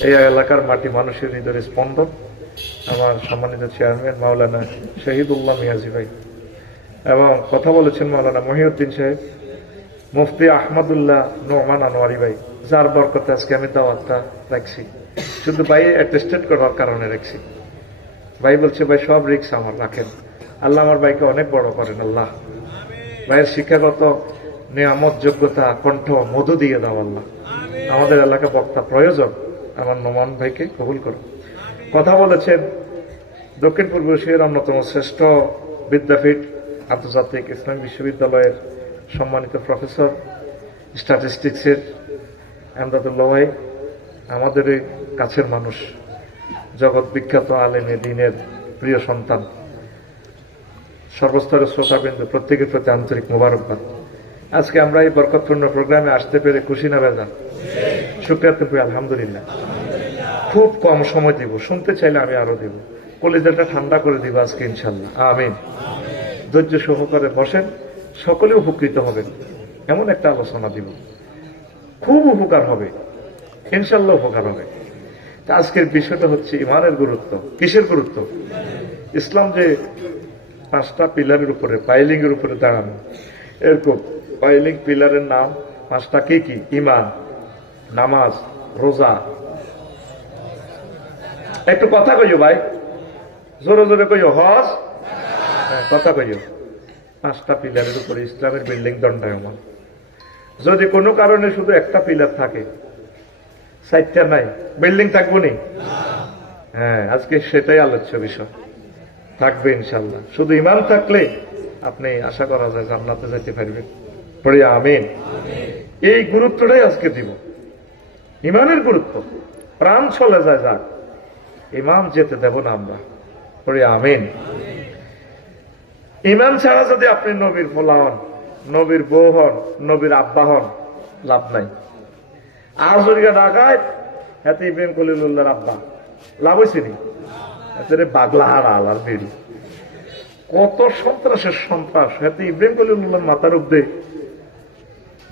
এই এলাকার মাটি মানুষের হৃদয়ের স্পন্দন। আমার সম্মানিত চেয়ারম্যান মাওলানা শহীদুল্লাহ মিয়াজি ভাই। এবং কথা বলেছেন মাওলানা মহিউদ্দিন সাহেব, মুফতি আহমদুল্লাহ নোমান আনোয়ারি ভাই, যার বরকতে আজকে আমি দাওয়াতটা রাখছি। শুধু ভাই অ্যাটেস্টেড করার কারণে রাখছি। ভাই বলছে, ভাই, সব রিক্স আমার, রাখেন। আল্লাহ আমার ভাইকে অনেক বড় করেন, আল্লাহ। ভাইয়ের শিক্ষাগত নিয়ামত, যোগ্যতা, কণ্ঠ, মধু দিয়ে দাও, আল্লাহ। আমাদের এলাকা বক্তা প্রয়োজন। আমার নোমান ভাইকে কবুল করো। কথা বলেছেন দক্ষিণ পূর্ব এশিয়ার অন্যতম শ্রেষ্ঠ বিদ্যাপীঠ আন্তর্জাতিক ইসলামী বিশ্ববিদ্যালয়ের সম্মানিত প্রফেসর স্ট্যাটিস্টিক্সের আহমদাদুল্লাহ ভাই, আমাদের কাছের মানুষ, জগৎ বিখ্যাত আলেমে দিনের প্রিয় সন্তান, সর্বস্তরের শ্রোতাবৃন্দ, প্রত্যেকের প্রতি আন্তরিক মোবারকবাদ। আজকে আমরা এই বরকতপূর্ণ প্রোগ্রামে আসতে পেরে খুশি না বেজা শুক্রিয়া তুমি আলহামদুলিল্লাহ। খুব কম সময় দিব, শুনতে চাইলে আমি আরও দেব। কলিজাটা ঠান্ডা করে দিব আজকে ইনশাল্লাহ আমিন। ধৈর্য সহকারে বসেন, সকলে উপকৃত হবেন। এমন একটা আলোচনা দিব। খুব উপকার হবে ইনশাল্লাহ উপকার হবে। আজকের বিষয়টা হচ্ছে ইমানের গুরুত্ব। কিসের গুরুত্ব? ইসলাম যে পাঁচটা পিলারের উপরে পাইলিং এর উপরে দাঁড়ানো। এরকম, পাইলিং পিলারের নাম, পাঁচটা কি কি? ইমান। নামাজ রোজা। একটু কথা কইও ভাই। জোরে জোরে কইও হজ? হ্যাঁ, কথা কইও। পাঁচটা পিলারের উপরে ইসলামের বিল্ডিং দণ্ডায়মান। যদি কোনো কারণে শুধু একটা পিলার থাকে চারটা নাই বিল্ডিং থাকব নি? হ্যাঁ আজকে সেটাই আলোচ্য বিষয়। থাকবে ইনশাল্লাহ শুধু ইমান থাকলে আপনি আশা করা যায় জান্নাতে যেতে পারবেন। পড়ে আমিন। এই গুরুত্বটাই আজকে দিব। ইমানের গুরুত্ব। প্রাণ চলে যায় যাক। ইমাম যেতে দেব না আমরা। আমিন। ইমান ছাড়া যদি আপনি নবীর ফোলা হন নবীর বউ হন, নবীর আব্বা হন, লাভ নাই। আজরিকা হাতে ইব্রাহিম কলিলুল্লাহর আব্বা। লাভ হয়েছে নি? এতে বাগলা আর আলার বেড়ি। কত সন্ত্রাসের সন্ত্রাস। হাতে ইব্রাহিম মাথার উপদে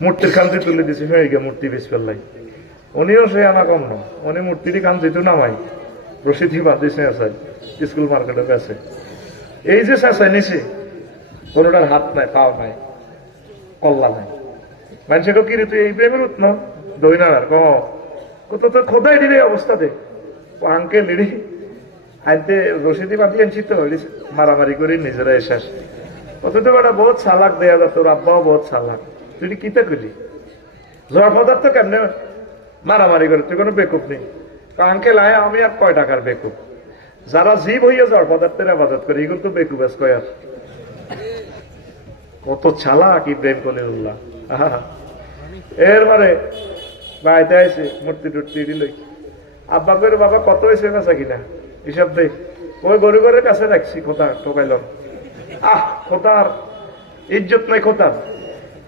মূর্তির তুলে মূর্তি উনিও সে আনা কম না। উনি মূর্তিটি কান্তি তো নামাই রশিদি বাঁধিছে আসাই স্কুল মার্কেটের কাছে। এই যে চেঁচাই নিছে কোনোটার হাত নাই, পাও নাই, কল্লা নাই। মানুষকে কি তুই এই প্রেমের উৎন দই না আর কত তো খোদাই দিলে অবস্থা দে। ও আঙ্কেল লিড়ি আনতে রশিদি বাঁধি আনছি তো মারামারি করে নিজেরা এসাস কত তো বেটা বহুত চালাক দেয়া যা তোর আব্বাও বহুত চালাক। তুই কিতা করলি জোয়ার পদার্থ কেমনে? মারামারি করে তুই কোনো বেকুব নেই। আঙ্কেল, আয়, আমি আর কয় টাকার বেকুব? যারা জীব হইয়া যাওয়ার পদার্থের আবাদত করে, এগুলো তো বেকুব আস কয়ার কত চালাক ইব্রাহিম এর মানে বাড়িতে আইসে মূর্তি টুর্তি দিল আব্বা করে বাবা, কত হয়েছে না কিনা? হিসাব দে ওই গরিবের কাছে রাখছি কোথা টোকাইলাম আহ, খোদার, ইজ্জত নাই খোদার।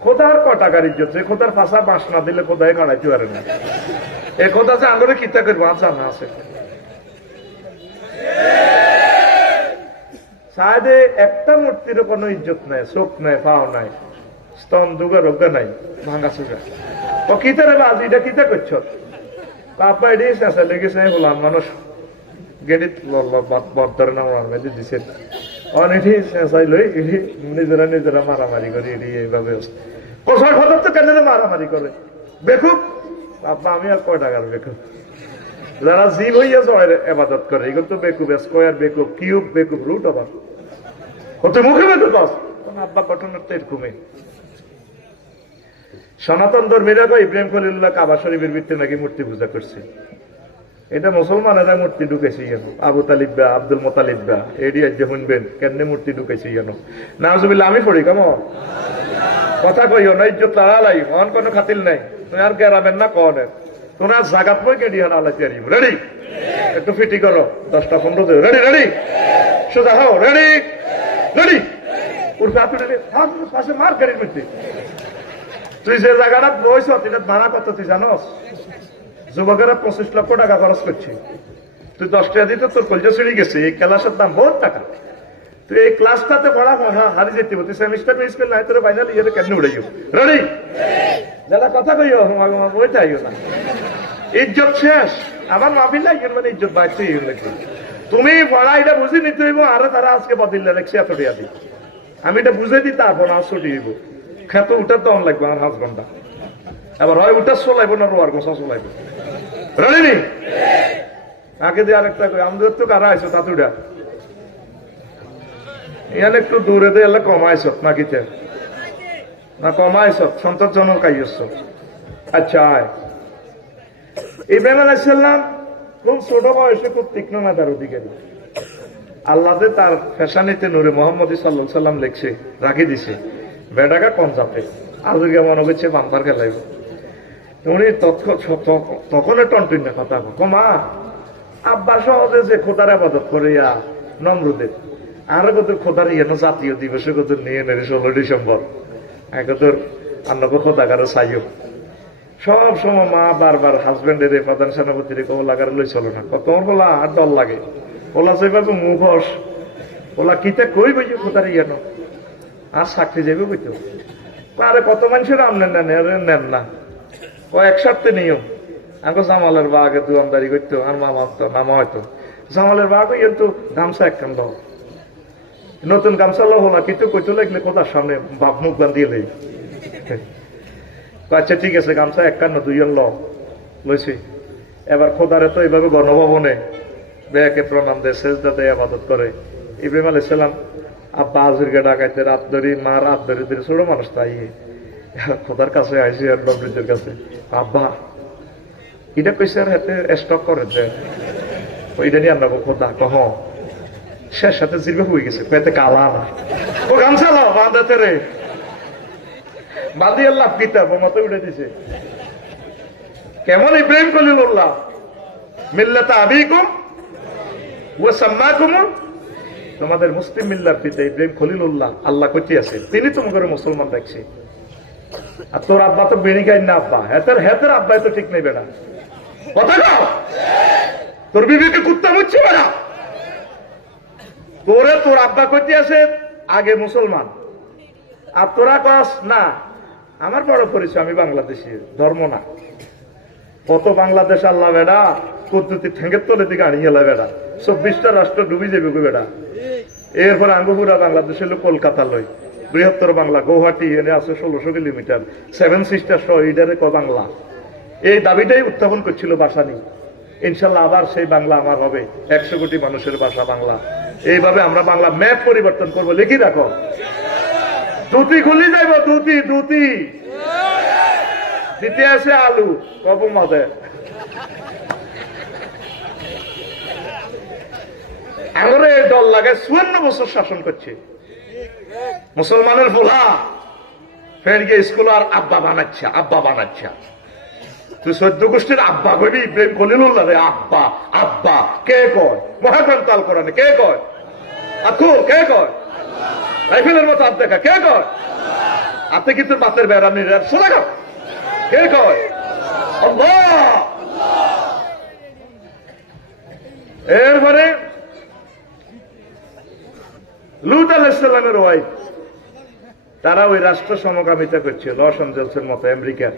খোদার ক টাকার ইজ্জত যে খোদার ফাঁসা বাঁশ না দিলে খোদায় কাড়াইতে পারে না। এ খোদা যে আঙুরে কিতা করব জানা আছে। সায়দে একটা মূর্তির কোনো ইজ্জত নাই চোখ নাই, পাও নাই, স্তন দুগা রোগা নাই ভাঙা চুগা ও কিতা রে আজ এটা কিতা করছ? পাপা এটি শেষে লেগেছে বললাম মানুষ। গেডিত বর্তরে না আমার দিছে। অনেকই শেষাই লই এটি নিজেরা নিজেরা মারামারি করে, এটি এইভাবে কষার খবর তো কেন মারামারি করে? বেকুব? বাবা আমি আর কয় টাকার বেকুব? যারা জীব হইয়া জয়ের এবাদত করে, এগুলো তো বেকুব স্কোয়ার বেকুব, কিউব বেকুব, রুট আবার কত মুখে বেকুব দশ আব্বা ঘটনার তো এরকমই। সনাতন ধর্মীরা ইব্রাহিম খলিল্লাহ কাবা শরীফের ভিত্তি নাকি মূর্তি পূজা করছে। এটা মুসলমানেরা মূর্তি ঢুকেছে যেন আবু তালিব্বা আব্দুল মোতালিব্বা এডি আজ শুনবেন, কেমনে মূর্তি ঢুকেছে যেন নাজুবিল্লা আমি পড়ি কেমন কথা কইও, না, ইজ্জত লালাই অন কোনো খাতিল নাই। তুমি আর গেরাবেন না কনের তোমার জাগাত বই কেডি হান আলাই তৈরি রেডি একটু ফিটি করো, দশটা পনেরো রেডি রেডি সোজা হও রেডি রেডি উর্ফে আপনি পাশে মার গাড়ির তুই যে জায়গাটা বইছ এটা ভাড়া কত তুই জানোস? যুবকেরা পঁচিশ লক্ষ টাকা খরচ করছে। তুই দশ টাকা দিতে, তোর কলজা ছিঁড়ে গেছে, এই ক্লাসের দাম বহুত টাকা। তুই এই ক্লাসটাতে পড়া হারি যেতে তুই সেমিস্টার মিস করলে তোর ফাইনাল ইয়ে কেন উড়ে যাও রেডি যারা কথা কইও বইটা আইও না। ইজ্জত শেষ। আমার মাহফিল না ইয়ের মানে ইজ্জত বাড়ছে ইয়ে তুমি পড়া, এটা বুঝে নিতে হইব, আরে তারা আজকে বদিল্লা লেখছে এত টিয়া দি আমি এটা বুঝে দিই, তারপর আর ছুটি হইব। খেত উঠার দম লাগবে আমার হাজবেন্ডটা। এবার হয়, উঠার চলাইব না, রোয়ার গোসা চলাইব। রেডি আগে দিয়ে আরেকটা আমাদের তো কারা তাতুটা ইয়ান একটু দূরে দিয়ে কমাইছ তে না কমাইছ সন্তোষজনক কাইছ আচ্ছা ইব্রাহিম আলাইসাল্লাম খুব ছোট বয়সে খুব তীক্ষ্ণ না তার অধিকারী আল্লাহতে তার ফ্যাশানিতে নূরে মোহাম্মদ সাল্লাহ সাল্লাম লেখছে, রাখি দিছে। বেটাকা পঞ্চাপে আজকে মনে করছে বাম্পার খেলাইব। উনি তখন টন্টিন কথা কমা, আব্বা সহজে যে খোদার আবাদত করে ইয়া নমরুদের আর কত খোদার ইয়েন জাতীয় দিবসে কত নিয়ে নেবে ষোলো ডিসেম্বর। একতর আন্নব খোদাগারও চাইও সব সময় মা বারবার হাজবেন্ডের প্রধান সেনাপতির ওলা গারে লই চলো না। কত ওলা আর ডর লাগে। ওলা যাইবা তো মুখস ওলা কিতে কই বই খোদার ইয়েন আর চাকরি যাবে কইতো আরে কত মানুষের আমনেন নেন নেন না। কয়েক সপ্তাহে নিয়ম। আগে জামালের বা আগে দোকানদারি করতো, আর মামা তো মামা হয়তো জামালের বা আগে তো গামছা একখান দাও নতুন গামছা লো হলা কিন্তু কইতো লাগলে কোথার সামনে বাপ মুখ বান্ধিয়ে লই আচ্ছা ঠিক আছে, গামছা একখান না দুইজন ল লইছি। এবার খোদারে তো এইভাবে গণভবনে বেয়াকে প্রণাম দেয়, সেজদা দেয়, আবাদত করে। ইব্রাহিম আলাইহিস সালাম আব্বা হাজিরকে ডাকাইতে রাত ধরি, মা রাত ধরি, ধরে, ছোট মানুষ তাই। খোদার কাছে আইসি আর নবীদের কাছে। আব্বা, এটা কইছে আর হাতে স্টক করে যে ওইটা নিয়ে আনব খোদা, কহ। শেষ সাথে জিরবে হয়ে গেছে পেতে কালা না। ও গামছা লাও বাঁধাতে রে। বাদি আল্লাহ পিতা বোমাতে উঠে দিছে। কেমন ইব্রাহিম কলিমুল্লাহ মিল্লাতা আবিকুম ও সাম্মাকুম। তোমাদের মুসলিম মিল্লার পিতা ইব্রাহিম খলিলুল্লাহ, আল্লাহ কইতে আছে, তিনি তোমাকে মুসলমান দেখছে আর তোর আব্বা তো বেড়ি গাই না, আব্বা। হেতের হেতের আব্বাই তো ঠিক নেই বেড়া। কথা কও? তোর বিবেকে কুত্তা মুচ্ছে বেড়া? তোরে তোর আব্বা কইতে আছে, আগে মুসলমান। আর তোরা কস, না, আমার বড় পরিচয়, আমি বাংলাদেশি, ধর্ম না। কত বাংলাদেশ আল্লাহ বেড়া পদ্ধতি ঠেঙ্গের তলে দিকে আনিয়ে এলা বেড়া। চব্বিশটা রাষ্ট্র ডুবি যাবে বেড়া। এরপরে আঙ্গুপুরা বাংলাদেশ হলো কলকাতা লই। বৃহত্তর বাংলা, গৌহাটি, এনে আছে ষোলোশো কিলোমিটার সেভেন সিস্টার সহ ইডারে ক বাংলা। এই দাবিটাই উত্থাপন করছিল বাসানি। ইনশাল্লাহ আবার সেই বাংলা আমার হবে, একশো কোটি মানুষের ভাষা বাংলা। এইভাবে আমরা বাংলা ম্যাপ পরিবর্তন করব। লিখি রাখো দুটি খুলি যাইব দুটি দুটি দিতে আছে আলু, কব মদে। আমার দল লাগে, চুয়ান্ন বছর শাসন করছে। মুসলমানের ভোলা। ফের গিয়ে স্কুল আর আব্বা বানাচ্ছে আব্বা বানাচ্ছে। তুই সদ্য গোষ্ঠীর আব্বা কবি প্রেম কলিলুল্লাহ রে, আব্বা আব্বা। কে কয়? মহাগ্রন্থ তাল করানে কে কয়? আতু কে কয়? রাইফেলের মতো হাত দেখা, কে কয়? আপনি কিন্তু মাতের বেড়ানি শোনা গো কে কয়? আল্লাহ! এরপরে লুট আলাইসাল্লামের ওয়াইফ তারা ওই রাষ্ট্র সমকামিতা করছে লস অঞ্জলসের মতো America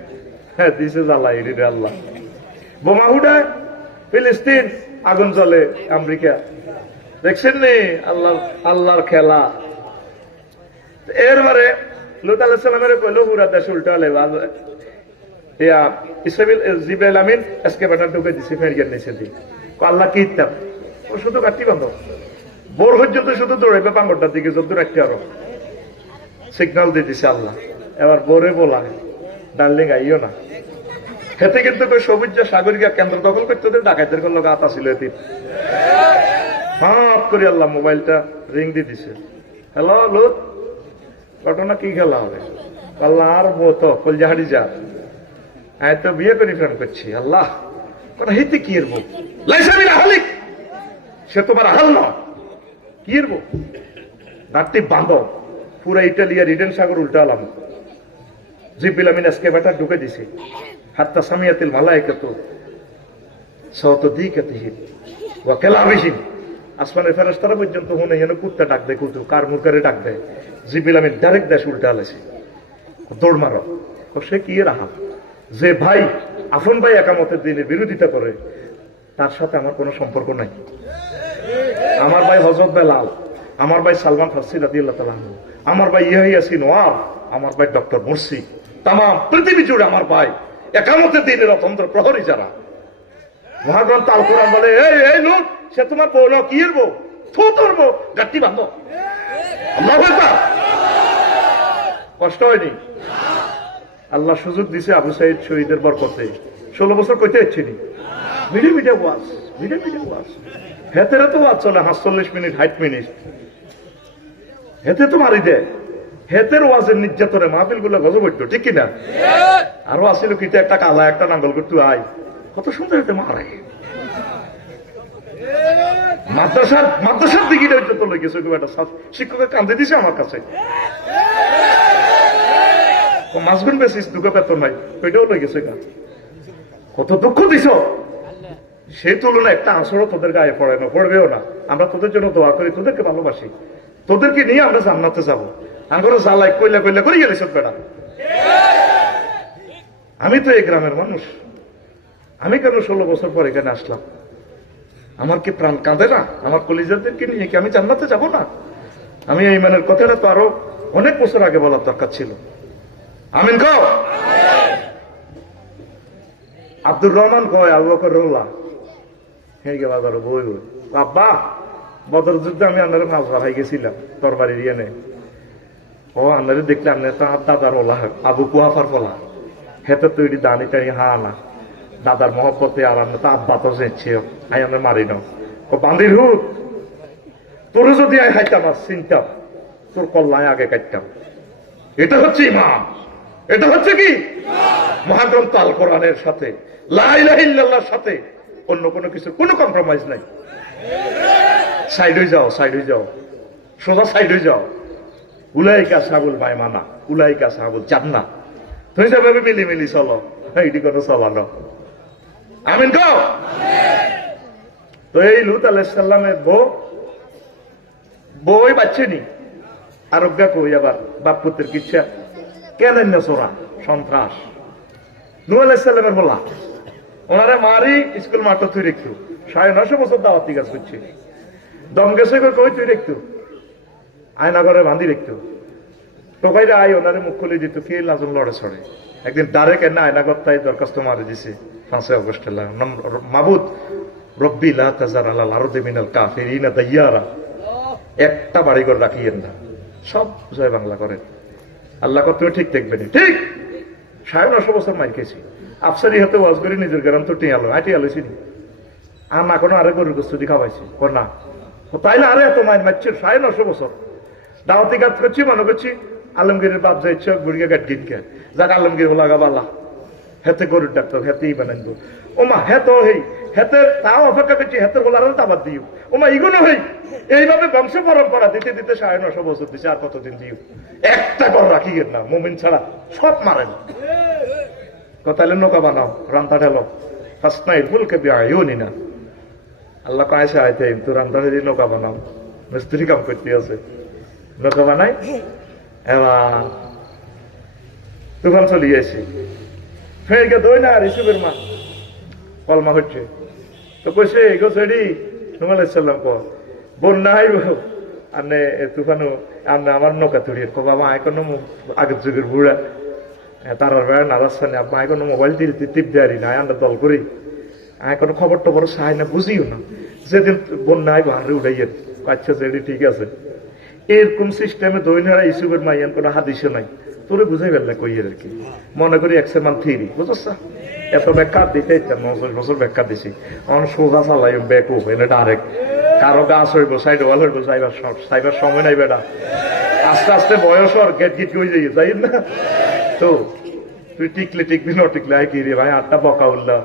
this is Allah Allah. বোমা উঠায় ফিলিস্তিন, আগুন জ্বলে, আমেরিকা। দেখছেন নি? আল্লাহ আল্লাহর খেলা। এরবারে লুত আলাইসালামের কইল পুরা দেশ উল্টা লেবা ইয়া, ইসরাইল জিব্রাইল আমিন আজকে বাটা ঢুকে দিছে ফেরিয়ার নিচে আল্লাহ কি ইত্তাম ও শুধু কাটি বান্ধব বোর পর্যন্ত শুধু দৌড়াইবে পাঙ্গরটার দিকে যত রাখতে আরও। সিগন্যাল দিয়ে দিছে আল্লাহ। এবার বোরে বলা ডার্লিং আইও না। খেতে কিন্তু সবুজ সাগরিকা কেন্দ্র দখল করতে ডাকাইতের কোনো গাত আসিল এতির হাফ করে আল্লাহ, মোবাইলটা রিং দিয়ে দিছে। হ্যালো লুত। ঘটনা কি খেলা হবে? আল্লাহ আর মতো কলজাহাড়ি যা। আয় তো বিয়ে করে ফ্রেন্ড করছি। আল্লাহ হিতে কি লাইসামি রাহালিক সে তোমার হাল নয়। কি এরবো নাটটি বাঁধো পুরা ইটালিয়ার ইডেন সাগর উল্টা আলাম জিপিল আমিন আজকে বেটা ঢুকে দিছি। হাত্তা সামিয়াতিল মালাইকা তো সৌত দিকাতিহীন ওয়া কেলাবিহীন আসমানের ফেরেস্তারা পর্যন্ত মনে যেন কুত্তা ডাক দেয় কুতু কার মুরকারে ডাক দেয়। জিবিল আমি ডাইরেক্ট দেশ উল্টে আলেছি দৌড় মারো। সে কি রাহা যে ভাই, আফন ভাই একামতের দিনে বিরোধিতা করে, তার সাথে আমার কোনো সম্পর্ক নাই। আমার ভাই হজরত বেলাল, আমার ভাই সালমান ফার্সি রাদি আল্লাহ আমার ভাই ইয়াসিন ওয়ার আমার ভাই ডক্টর মুর্সি তাম পৃথিবী জুড়ে আমার ভাই, একামতের দিনের অতন্ত্র প্রহরী যারা। মহাগ্রন্থ আল কোরআন বলে, এই এই লোক, সে তোমার বউ না, কি এর বউ? থু, তোর বউ আল্লাহ আকবার। কষ্ট হয়নি? আল্লাহ সুযোগ দিছে আবু সাইদ শহীদের বরকতে। ষোলো বছর কইতে ইচ্ছিনি মিডে মিডিয়া ওয়াজ। মিডে মিডে ওয়াজ হেতেরে তো ওয়াজ চলে, সাতচল্লিশ মিনিট ষাট মিনিট হেতে তো মারি দেয় হেতের ওয়াজের নির্যাতনে মাহফিলগুলো গজব ঠিক কিনা? আরও আসিল কিটা একটা কালা, একটা নাঙ্গল করতে আই কত সুন্দর হেতে মারে। মাদ্রাসার মাদ্রাসার দিকে হইতো তো লেগেছে একটা শিক্ষকের কান্দে দিছে আমার কাছে। মাসগুন বেসিস দুঃখ বেতন নাই, ওইটাও লেগেছে কত দুঃখ দিছ? সেই তুলনায় একটা আসরও তোদের গায়ে পড়ে না, পড়বেও না। আমরা তোদের জন্য দোয়া করি, তোদেরকে ভালোবাসি। তোদেরকে নিয়ে আমরা জান্নাতে যাব। আঙ্গরে জ্বালাই কইলা কইলা করে গেলি সব বেড়া আমি তো এই গ্রামের মানুষ। আমি কেন ষোলো বছর পর এখানে আসলাম? আমার কি প্রাণ কাঁদে না? আমার কলিজাদেরকে নিয়ে কি আমি জান্নাতে যাব না? আমি এই মানের কথাটা তো আরও অনেক বছর আগে বলার দরকার ছিল। আমিন কও আব্দুর রহমান কয় আবু বকর রোল্লা হ্যাঁ গে বাজার বই বই বাবা, বদর যুদ্ধে আমি আপনার মাছ ধরাই গেছিলাম তরবারি দিয়ে নে ও, আপনারে দেখলে আপনি তো দাদার ওলা, আবু কুহাফার ফলা হেতে তৈরি দানি টানি হা না। দাদার মহব্বতে আর আমরা তো আব্বা তো যেচ্ছে আই আমরা মারি নাও। ও, বান্দির হুত, তোর যদি আই খাইতাম আর চিনতাম, তোর কল্যাণ আগে কাটতাম। এটা হচ্ছে ইমাম। এটা হচ্ছে কি? মহাগ্রন্থ আল কোরআনের সাথে লাইলাহিল্লাহর সাথে। অন্য কোনো কিছুর কোনো কম্প্রোমাইজ নাই। সাইড হয়ে যাও সাইড হয়ে যাও। সোজা সাইড হয়ে যাও। উলাইকা সাবুল মায়মানা উলাইকা সাবুল জান্নাত তুমি যেভাবে মিলি মিলি চলো এইটি কোনো চলানো আমিন কও তো এই লুত আলাইসাল্লামের বউ বই বাচ্চেনি আরোগ্য কই আবার? বাপ পুত্রের কিচ্ছা? কেন না চোরা? সন্ত্রাস। নু আলাইসাল্লামের বলা। ওনারে মারি, স্কুল মাঠে তুই রেখতু। সাড়ে নশো বছর দাওয়াতি গাছ করছে। দম গেছে কই তুই রেখতু? আয়না ঘরে বান্ধি রেখতু। টোকাইরা আই ওনারে মুখ খুলে দিত, কে লাজন লড়ে ছড়ে? একদিন ডাইরেক্ট এনে আয়না তাই দরখাস্ত মারি দিছে, পাঁচই অগস্টে মাবুদ, রব্বি লা তাজার আলাল আরদে মিনাল কাফিরিনা দাইয়ারা। একটা বাড়িঘর রাখিয়েন না। সব জয় বাংলা করেন। আল্লাহ কত ঠিক দেখবেন ঠিক! সাড়ে নশো বছর মাই খেয়েছি। আফসারি হাতে ওয়াজ করে, নিজের গ্রাম তো টিয়ালো, আই টিয়ালো আর না কোনো আরে গরুর গোস্তুটি খাওয়াইছি, কর না। তাইলে আরে এত মাইন মারছে, সাড়ে নশো বছর। দাওয়াতি গাছ করছি, মনে করছি, আলমগীরের বাপ যাইছে গুড়িয়া গাট গিটকে যাক, আলমগীর লাগা বালা। হেতে গরুর ডাক্তার, হেতেই বানাইব ওমা, হেত হেই, হেতে তাও অপেক্ষা করছি হেতের গোলার তাবার দিও। ওমা, ইগুনো হেই, এইভাবে বংশ পরম্পরা দিতে দিতে সাড়ে নশো বছর দিছে, আর কতদিন দিও? একটা কর রাখি না, মুমিন ছাড়া সব মারেন। কথালে নৌকা বানাও রান্তা ঢেলো ফার্স্ট নাইট ফুলকে বিয়ে নি না। আল্লাহ কায়সে আইতে তো রান্তা দিয়ে নৌকা বানাও। মিস্ত্রি কাম করতে আছে। নৌকা বানাই এবার তুফান চলিয়েছি ফের গে দই না ইসুবের মা কলমা হচ্ছে। তো কইছে গো সেডি নুমাল সাল্লাম ক বন্যা আইব। আনে তুফানো আমনে আমার নৌকা তুড়িয়ে কো বাবা কোনো আগের যুগের বুড়া। তারার বেড়া নারাস্তানে আপনি আয় কোনো মোবাইল টিপ টিপ দেয়ারি না আমরা দল করি। আয় কোনো খবর টবর সাহায় না বুঝিও না। যেদিন বন্যা আইব হারে উঠাইয়েন আচ্ছা সেডি ঠিক আছে। এরকম সিস্টেমে দৈনারা ইসুবের মাইয়ান কোনো হাদিসে নাই। তোরে বুঝাই ফেললে কইয়ের আর কি? মনে করি একশো মান থিরি বুঝছ এত ব্যাখ্যা দিতে ইচ্ছা, নজর বছর ব্যাখ্যা দিছি। অন সোজা চালাই ব্যাক ও এনে ডাইরেক্ট কারও গাছ হইব সাইড ওয়াল হইব সাইবার সাইবার সময় নাই বেটা। আস্তে আস্তে বয়স আর গেট গিট হয়ে যাই তাই না? তো, তুই টিকলে টিকবি, না টিকলে আয় কি রে ভাই? আটটা বকা উল্লা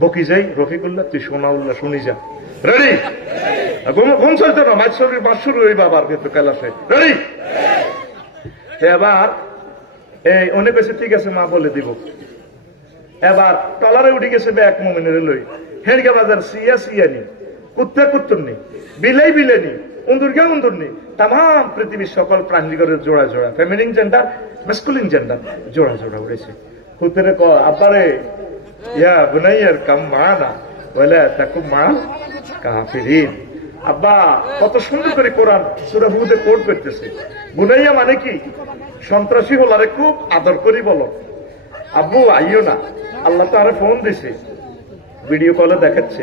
বকি যাই, রফিকুল্লাহ, তুই সোনা উল্লাহ শুনি যা। রেডি ঘুম ঘুম না মাছ শরীর মাছ শুরু হইবা আবার কিন্তু কেলাসে। রেডি এবার, এই, অনেক বেশি ঠিক আছে, মা বলে দিব। এবার টলারে উঠে গেছে ব্যাক মোমিনের লই। হেড়গে বাজার সিয়া সিয়া নি কুত্তে কুত্তর নি বিলাই বিলেনি। উন্দুরকে উন্দুর নি তাম পৃথিবীর সকল প্রাণীগরের জোড়া জোড়া ফেমিনিন জেন্ডার মেসকুলিন জেন্ডার জোড়া জোড়া উড়েছে। কুত্তেরে ক আপারে ইয়া বুনাইয়ার কাম মানা বলে তা খুব মাল কাফিরিন। আব্বা, কত সুন্দর করে কোরআন সুরা হুদে কোট করতেছে। বুনাইয়া মানে কি? সন্ত্রাসী হলারে খুব আদর করি বলো। আব্বু আইও না। আল্লাহ তো আরে ফোন দিছে। ভিডিও কলে দেখাচ্ছে।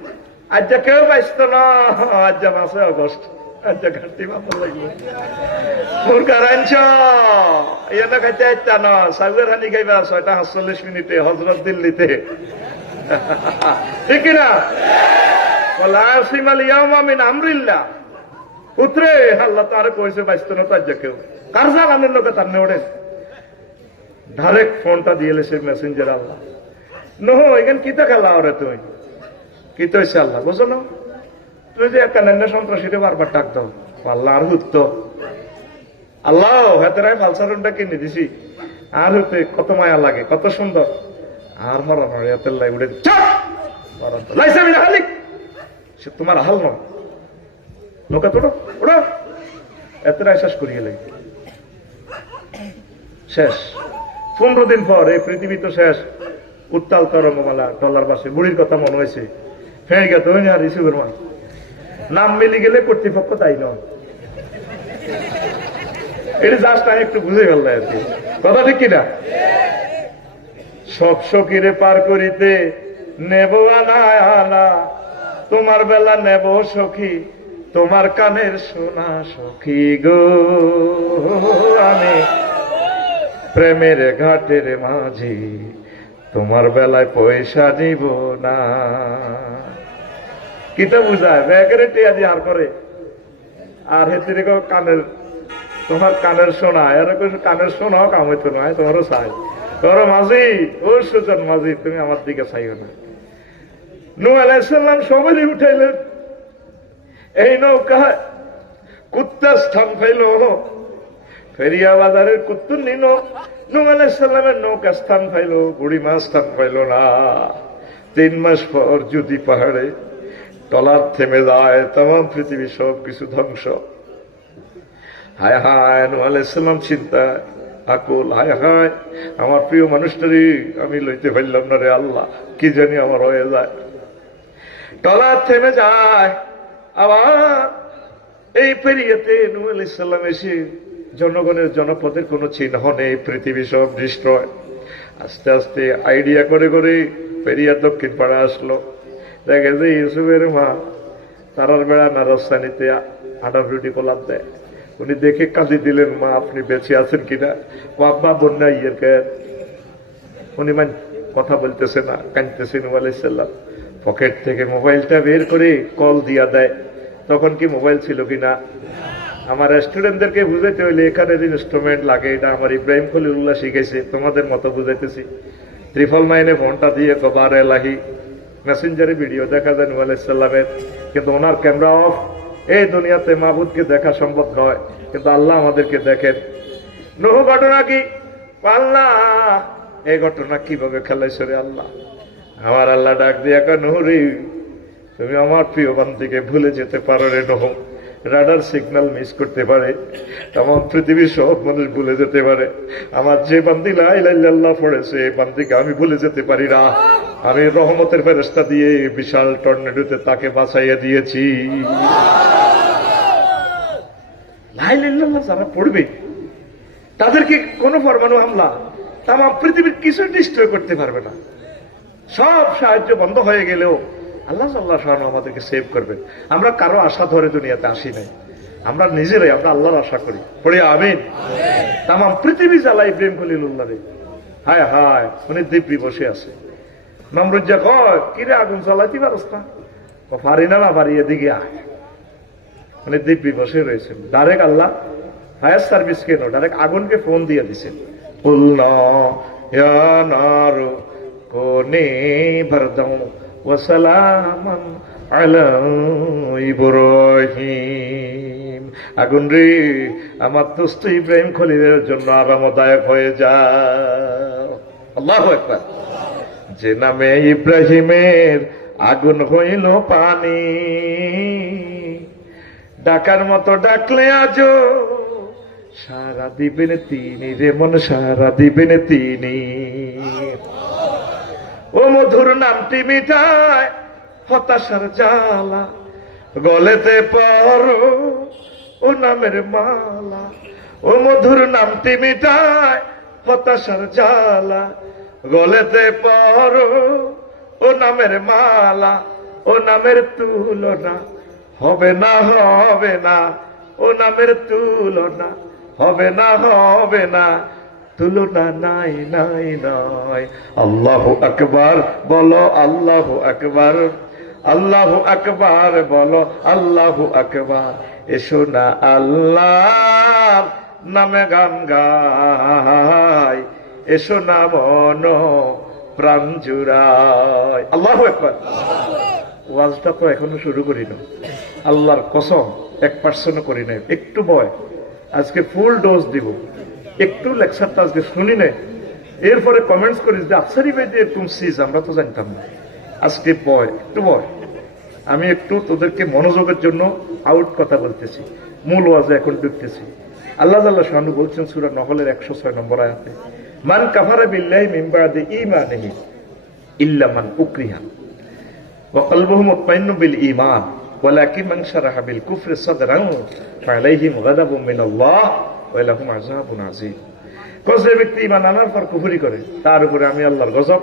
আজ্জা কেউ পাইছত না। আজ্জা মাসে অগস্ট আজ্জা ঘাটতি বাপা লাগবে। মুরগার আনছ ইয়ানা খাইতে না। সাউদের হানি গাইবা ছয়টা সাতচল্লিশ মিনিটে, হজরত দিল্লিতে। ঠিক না আল্লাহ কইছে বাইস্ত না তার কেউ। কার জানানোর লোকে তার নেওড়ে। ডাইরেক্ট ফোনটা দিয়ে মেসেঞ্জার আল্লাহ। নহ, এখান কিতা খেলা ওরে তুই? কিতা হয়েছে আল্লাহ? বুঝো না। তুই যে একটা নান্য সন্ত্রাসীরে বারবার ডাক দাও, আল্লাহ আর হুত্ত আল্লাহ হাতেরাই ফালসারুনটা কিনে দিছি। আর হতে কত মায়া লাগে, কত সুন্দর। আর হরা নড়ে হাতের উড়ে আমি সে তোমার হাল নয়। নৌকা তোড়ো ওড়ো এতটাই শেষ করিয়ে লাগে শেষ। পনেরো দিন পর এই পৃথিবী তো শেষ। উত্তাল তরঙ্গমালা, টলার বাসে, বুড়ির কথা মনে হয়েছে। ফের গেত আর রিসিভের মা নাম মিলি গেলে কর্তৃপক্ষ তাই নয়। এটা জাস্ট আমি একটু বুঝে ফেললাম আর কি। কথা ঠিক কিনা? সব সকিরে পার করিতে নেব আনা আনা তোমার বেলা নেব সখী, তোমার কানের সোনা সখী গো। আমি প্রেমের ঘাটের মাঝি, তোমার বেলায় পয়সা দিব না। কিতা বুঝায়? ব্যাগের টিয়া দিয়ে আর করে। আর হেতিরে কানের, তোমার কানের সোনা। এরকম কানের সোনাও কাম হইতো নয় তোমারও চাই। তোমার মাঝি, ও সুজন মাঝি, তুমি আমার দিকে চাইও না। নু আলাইসাল্লাম সবাই উঠাইলেন। এই নৌকা কুত্তা স্থান পাইল। ফেরিয়া বাজারের কুত্তুর নিল নু আলাইসাল্লামের নৌকা স্থান পাইল বুড়িমা স্থান পাইল না। তিন মাস পর যদি পাহাড়ে টলার থেমে যায় তাম পৃথিবী সব কিছু ধ্বংস। হায় হায় নু আলাইসাল্লাম চিন্তা, আকুল, হায় হায়, আমার প্রিয় মানুষটারই আমি লইতে পারলাম না রে আল্লাহ, কি জানি আমার হয়ে যায়। টলার থেমে যায়, আবার এই পেরিয়েতে নু আলাইসাল্লাম এসে জনগণের জনপদের কোনো চিহ্ন নেই, পৃথিবী সব ডিস্ট্রয় আস্তে আস্তে আইডিয়া করে করে পেরিয়া দক্ষিণ পাড়া আসলো। দেখে যে ইউসুফের মা তারার বেড়া নারস্তানিতে আডা রুটি গোলাপ দেয়। উনি দেখে কাঁদি দিলেন, মা, আপনি বেঁচে আছেন কিনা? ও আব্বা বন্যা ইয়ের কে উনি মান কথা বলতেছে না, কাঁদতেছে নু পকেট থেকে মোবাইলটা বের করে কল দিয়া দেয়, তখন কি মোবাইল ছিল কিনা? আমার স্টুডেন্টদেরকে বুঝাইতে হইলে এখানে যে ইনস্ট্রুমেন্ট লাগে, এটা আমার ইব্রাহিম খলিউল্লাহ শিখেছে তোমাদের মতো বুঝাইতেছি। ত্রিফল নাইনে ফোনটা দিয়ে কবার এলাহি মেসেঞ্জারে ভিডিও দেখা যায় নুয়াল ইসলামের কিন্তু ওনার ক্যামেরা অফ এই দুনিয়াতে মাহবুদকে দেখা সম্ভব হয়। কিন্তু আল্লাহ আমাদেরকে দেখেন। নহু ঘটনা কি? আল্লাহ! এই ঘটনা কীভাবে খেলাইছরে আল্লাহ? আমার আল্লাহ ডাক দিয়ে নহরি তুমি আমার প্রিয় বান্দিকে ভুলে যেতে পারো রে নহ রাডার সিগন্যাল মিস করতে পারে, এমন পৃথিবীর সব মানুষ ভুলে যেতে পারে। আমার যে বান্দি লাইল্লাহ পড়েছে এই বান্দিকে আমি ভুলে যেতে পারি না। আমি রহমতের ফেরস্তা দিয়ে বিশাল টর্নেডোতে তাকে বাঁচাইয়া দিয়েছি। যারা পড়বে, তাদেরকে কোনো পরমাণু হামলা, তাম পৃথিবীর কিছু ডিস্ট্রয় করতে পারবে না। সব সাহায্য বন্ধ হয়ে গেলেও আল্লাহ আল্লাহ সাহায্য আমাদেরকে সেভ করবেন। আমরা কারও আশা ধরে দুনিয়াতে আসি নাই। আমরা নিজেরাই আমরা আল্লাহর আশা করি। পড়ে আমিন। তাম পৃথিবী জ্বালা ইব্রাহিম খলিলুল্লাহ হায় হায় উনি দিব্যি বসে আছে। নমরুজ্জা কয় কিরে আগুন জ্বালাইতে পারস না ও পারি না না পারি এদিকে আয়। মানে দিব্যি বসে রয়েছেন। ডাইরেক্ট আল্লাহ ফায়ার সার্ভিস কেন ডাইরেক্ট আগুনকে ফোন দিয়ে দিছেন। নারো কোনে ভরদম ইব্রাহিম। আগুন রে, আমার দোস্ত ইব্রাহিম খলিলের জন্য আরামদায়ক হয়ে যাও। আল্লাহ একবার যে নামে ইব্রাহিমের আগুন হইল পানি। ডাকার মতো ডাকলে আজো সারা দিবেন তিনি রে মন, সারা দিবেন তিনি। ও মধুর নামটি মিঠায় হতাশার জ্বালা, গলেতে পর ও নামের মালা। ও মধুর নামটি মিঠায় হতাশার জ্বালা, গলেতে পর ও নামের মালা। ও নামের তুলনা হবে না হবে না। ও নামের তুলনা হবে না হবে না। তুলনা নাই নাই নাই। আল্লাহ আকবার, বলো আল্লাহ আকবার। আল্লাহ আকবার, বলো আল্লাহ আকবার। এসো না আল্লাহ নামে গান গাই। এসো না মন প্রাণ জুড়াই। আল্লাহ একবার ওয়াজটা তো এখনও শুরু করি না আল্লাহর কসম, এক পার্সেন্টও করি নাই। একটু ভয়। আজকে ফুল ডোজ দিব। একটু লেকচারটা আজকে শুনি না এরপরে কমেন্টস করিস যে, আফসারি ভাই, যে এরকম আমরা তো জানতাম না। আজকে বয়, একটু বয়। আমি একটু তোদেরকে মনোযোগের জন্য আউট কথা বলতেছি। মূল ওয়াজে এখন ঢুকতেছি। আল্লাহ আল্লাহ শাহানু বলছেন সুরা নহলের একশো ছয় নম্বর আয়াতে, মান কাফারা বিল্লাহি মিম্বাদে ইমানহি ইল্লা মান উকরিহা ওয়া কলবুহু মুতমাইন্নু বিল ঈমান, ওয়ালাকিন মান শারাহা বিল কুফরি সাদরান, ফালাইহিম গাদাবুম মিনাল্লাহ। ব্যক্তি ইমান কুফুরি করে, তার উপরে আমি আল্লাহর গজব,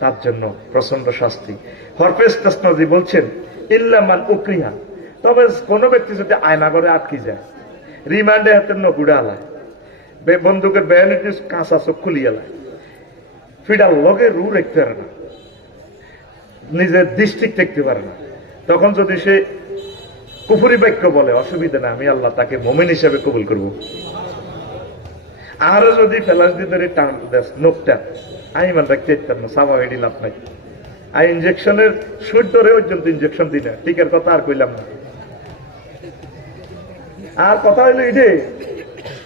তার জন্য প্রচণ্ড শাস্তি। হরফেজ তাসনাজি বলছেন ইল্লামান উকরিহা। তবে কোনো ব্যক্তি যদি আয়না করে আটকি যায়, রিমান্ডে হাতের নকুডা আলায় বন্দুকের ব্যানিটিস কাঁচা চোখ খুলি আলায়। ফিডার লগে রু দেখতে পারে না, নিজের ডিস্ট্রিক্ট দেখতে পারে না। তখন যদি সে কুফুরি বাক্য বলে, অসুবিধা না আমি আল্লাহ তাকে মোমেন হিসেবে কবুল করব। আর যদি ফেলাস ধরে, টান নোকটা। আমি মান রাখতে না সামা হেডি লাভ নাই। আর ইঞ্জেকশনের সুর ধরে পর্যন্ত ইঞ্জেকশন দিই না। টিকার কথা আর কইলাম না। আর কথা হইল ইডে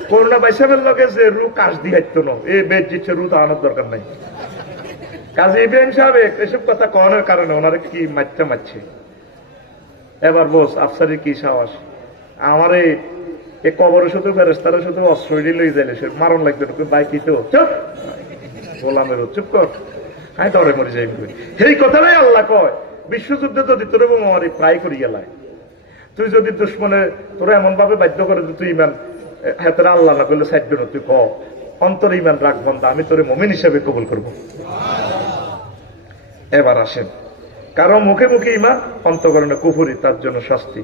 করোনা বাইসাবের লগে যে রু কাশ দিয়ে হাইতো না এ বেদ জিচ্ছে রু তো আনার দরকার নাই। কাজী ইব্রাহিম সাহেব এসব কথা কনের কারণে ওনারা কি মারতে মারছে? এবার বস আফসারি কি সাহস? আমার এ কবরে শুধু ফেরেস্তারা শুধু অস্ত্র লই যাইলে সে মারণ লাগবে না বাইকি চুপ! গোলামের চুপ কর। আমি দরে মরে যাই সেই কথাটাই আল্লাহ কয়। বিশ্বযুদ্ধে তো দিত এবং আমার প্রায় করি গেলায়, তুই যদি দুশ্মনে তোরা এমন ভাবে বাধ্য করে তুই ইমান হাতের আল্লাহ না করলে সাইড তুই ক। অন্তর ইমান রাখ বন্ধা আমি তোরে মমিন হিসেবে কবুল করব। এবার আসেন। কারও মুখে মুখে ইমান, অন্তকরণে কুফুরি, তার জন্য শাস্তি।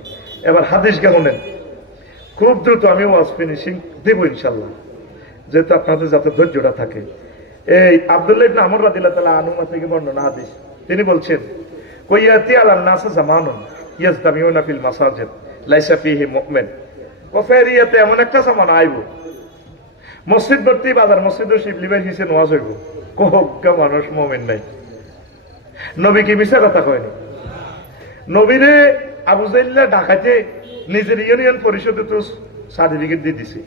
এবার হাদিস গেহনেন। খুব দ্রুত আমি ওয়াজ ফিনিশিং দেব ইনশাল্লাহ যেহেতু আপনাদের যাতে ধৈর্যটা থাকে। এই আব্দুল্লাহ ইবনে আমর রাদিয়াল্লাহু তাআলা আনুমা থেকে বর্ণনা হাদিস। তিনি বলছেন, কইয়াতি আলান নাস জামানুন ইয়াজতামিউনা ফিল মাসাজিদ, লাইসা ফিহি মুমিন। কফেরিয়াতে এমন একটা জামান আইব। মসজিদ ভর্তি বাজার, মসজিদ শিবলি ভাই হিসেবে নোয়াজ হইব। কোহকা মানুষ মুমিন নাই। নবী কি মিশা কথা কয়নি নবীরে আবু জাইল্লা ঢাকাতে নিজের ইউনিয়ন পরিষদে তো সার্টিফিকেট দিয়ে দিছে।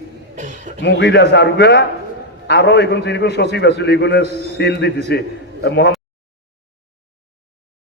মুগিরা জারুগা আরও এখন যেগুলো সচিব আছিল এগুলো সিল দিয়ে দিছে। মোহাম্মদ